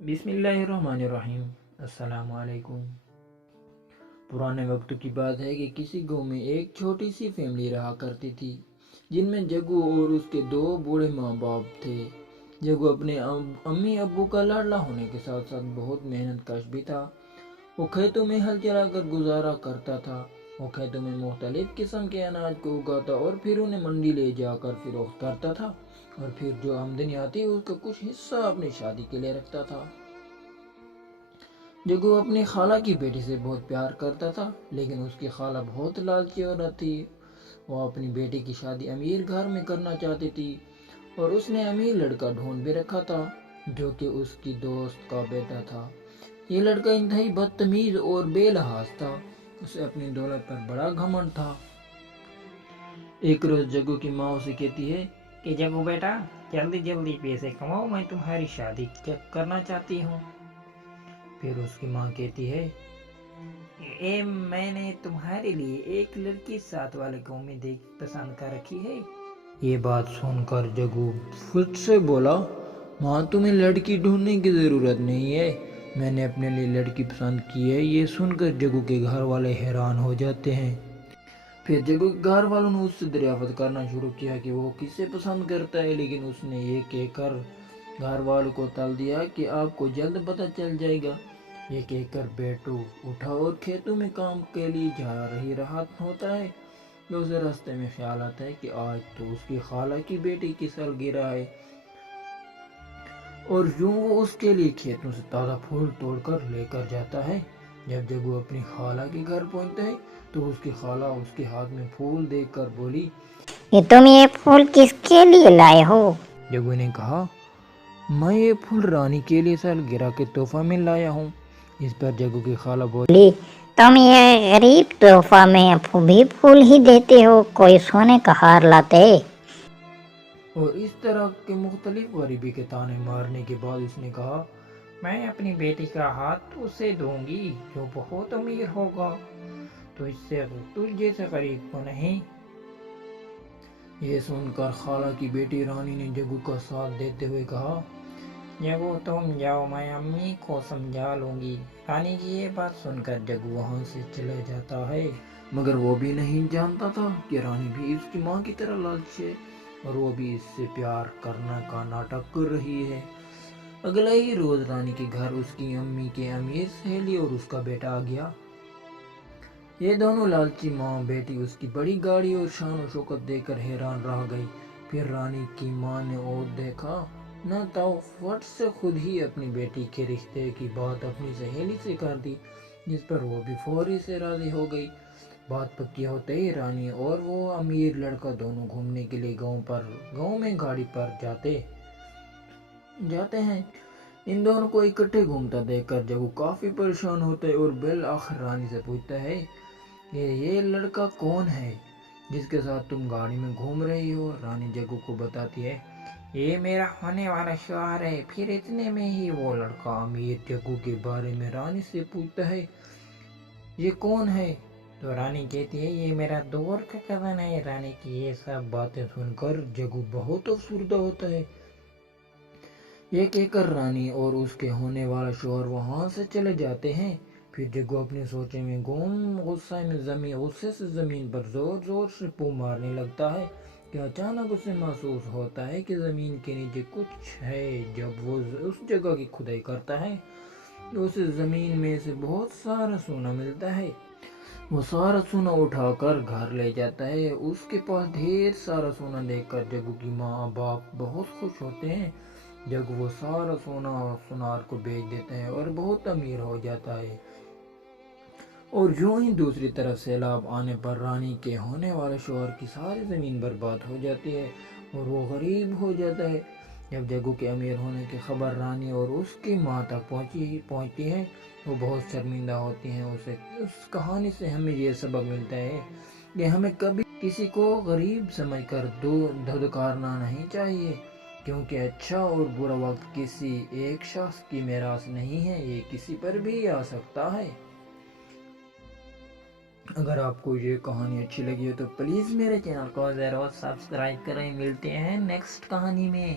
بسم اللہ الرحمن الرحیم۔ السلام علیکم۔ پرانے وقت کی بات ہے کہ کسی گاؤں میں ایک چھوٹی سی فیملی رہا کرتی تھی جن میں جگو اور اس کے دو بوڑھے ماں باپ تھے۔ جگو اپنے امی ابو کا لاڈلا ہونے کے ساتھ ساتھ بہت محنت کش بھی تھا۔ وہ کھیتوں میں ہل چلا کر گزارا کرتا تھا۔ وہ کھیتوں میں مختلف قسم کے اناج کو اگاتا اور پھر انہیں منڈی لے جا کر فروخت کرتا تھا، اور پھر جو آمدنی آتی اس کا کچھ حصہ اپنی شادی کے لیے رکھتا تھا۔ جگو اپنی خالہ کی بیٹی سے بہت پیار کرتا تھا، لیکن اس کی خالہ بہت لالچی عورت تھی۔ وہ اپنی بیٹی کی شادی امیر گھر میں کرنا چاہتی تھی، اور اس نے امیر لڑکا ڈھونڈ بھی رکھا تھا جو کہ اس کی دوست کا بیٹا تھا۔ یہ لڑکا انتہائی بدتمیز اور بے لحاظ تھا۔ اسے اپنی دولت پر بڑا گھمنڈ تھا۔ ایک روز جگو کی ماں اسے کہتی ہے کہ جگو بیٹا، جلدی جلدی پیسے کماؤ، میں تمہاری شادی کرنا چاہتی ہوں۔ پھر اس کی ماں کہتی ہے میں نے تمہارے لیے ایک لڑکی ساتھ والے گاؤں میں پسند کر رکھی ہے۔ یہ بات سن کر جگو فٹ سے بولا، ماں تمہیں لڑکی ڈھونڈنے کی ضرورت نہیں ہے، میں نے اپنے لیے لڑکی پسند کی ہے۔ یہ سن کر جگو کے گھر والے حیران ہو جاتے ہیں۔ پھر جگو کے گھر والوں نے اس سے دریافت کرنا شروع کیا کہ وہ کسے پسند کرتا ہے، لیکن اس نے یہ کہہ کر گھر والوں کو ٹال دیا کہ آپ کو جلد پتہ چل جائے گا۔ یہ کہہ کر بیٹو اٹھا اور کھیتوں میں کام کے لیے جا رہا ہوتا ہے۔ اسے راستے میں خیال آتا ہے کہ آج تو اس کی خالہ کی بیٹی کی سالگرہ ہے، اور یوں وہ اس کے لیے کھیتوں سے تازہ پھول توڑ کر لے کر جاتا ہے۔ جب جگو اپنی خالہ کے گھر پہنچتا ہے تو اس کی خالہ اس کے ہاتھ میں پھول دیکھ کر بولی، تم یہ پھول کس کے لیے لائے ہو؟ جگو نے کہا، میں یہ پھول رانی کے لیے سالگرہ کے تحفہ میں لایا ہوں۔ اس پر جگو کی خالہ بولی، تم یہ غریب تحفہ میں بھی پھول ہی دیتے ہو، کوئی سونے کا ہار لاتے۔ اور اس طرح کے مختلف غریبی کے تانے مارنے کے بعد اس نے کہا، میں اپنی بیٹی کا ہاتھ اسے دوں گی جو بہت امیر ہوگا، تو اس سے تجھ جیسے غریب کو نہیں۔ یہ سن کر خالہ کی بیٹی رانی نے جگو کا ساتھ دیتے ہوئے کہا، جگو تم جاؤ، میں امی کو سمجھا لوں گی۔ رانی کی یہ بات سن کر جگو وہاں سے چلے جاتا ہے، مگر وہ بھی نہیں جانتا تھا کہ رانی بھی اس کی ماں کی طرح لالچی ہے، اور وہ بھی اس سے پیار کرنے کا ناٹک کر رہی ہے۔ اگلا ہی روز رانی کے گھر اس کی امی کے امیر سہیلی اور اس کا بیٹا آ گیا۔ یہ دونوں لالچی ماں بیٹی اس کی بڑی گاڑی اور شان و شوکت دیکھ کر حیران رہ گئی۔ پھر رانی کی ماں نے اور دیکھا نہ تو فٹ سے خود ہی اپنی بیٹی کے رشتے کی بات اپنی سہیلی سے کر دی، جس پر وہ بھی فوری سے راضی ہو گئی۔ بات پکی ہوتے ہی رانی اور وہ امیر لڑکا دونوں گھومنے کے لیے گاؤں میں گاڑی پر جاتے ہیں۔ ان دونوں کو اکٹھے گھومتا دیکھ کر جگو کافی پریشان ہوتا ہے اور بالآخر رانی سے پوچھتا ہے کہ یہ لڑکا کون ہے جس کے ساتھ تم گاڑی میں گھوم رہی ہو؟ رانی جگو کو بتاتی ہے، یہ میرا ہونے والا شوہر ہے۔ پھر اتنے میں ہی وہ لڑکا امیر جگو کے بارے میں رانی سے پوچھتا ہے، یہ کون ہے؟ تو رانی کہتی ہے، یہ میرا دور کا کزن ہے۔ رانی کی یہ سب باتیں سن کر جگو بہت افسردہ ہوتا ہے۔ یہ کہہ کر رانی اور اس کے ہونے والا شوہر وہاں سے چلے جاتے ہیں۔ پھر جگو اپنی سوچیں میں گم غصے سے زمین پر زور زور سے پو مارنے لگتا ہے کہ اچانک اسے محسوس ہوتا ہے کہ زمین کے نیچے کچھ ہے۔ جب وہ اس جگہ کی کھدائی کرتا ہے تو اسے زمین میں سے بہت سارا سونا ملتا ہے۔ وہ سارا سونا اٹھا کر گھر لے جاتا ہے۔ اس کے پاس ڈھیر سارا سونا دیکھ کر جگو کی ماں باپ بہت خوش ہوتے ہیں۔ جگو وہ سارا سونا سونار کو بیچ دیتا ہے اور بہت امیر ہو جاتا ہے۔ اور یوں ہی دوسری طرف سیلاب آنے پر رانی کے ہونے والے شوہر کی ساری زمین برباد ہو جاتی ہے اور وہ غریب ہو جاتا ہے۔ جب جگو کے امیر ہونے کی خبر رانی اور اس کی ماں تک پہنچتی ہے، وہ بہت شرمندہ ہوتی ہیں۔ اس کہانی سے ہمیں یہ سبق ملتا ہے کہ ہمیں کبھی کسی کو غریب سمجھ کر دھتکارنا نہیں چاہیے، کیونکہ اچھا اور برا وقت کسی ایک شخص کی میراث نہیں ہے، یہ کسی پر بھی آ سکتا ہے۔ اگر آپ کو یہ کہانی اچھی لگی ہو تو پلیز میرے چینل کو ضرور سبسکرائب کریں۔ ملتے ہیں نیکسٹ کہانی میں۔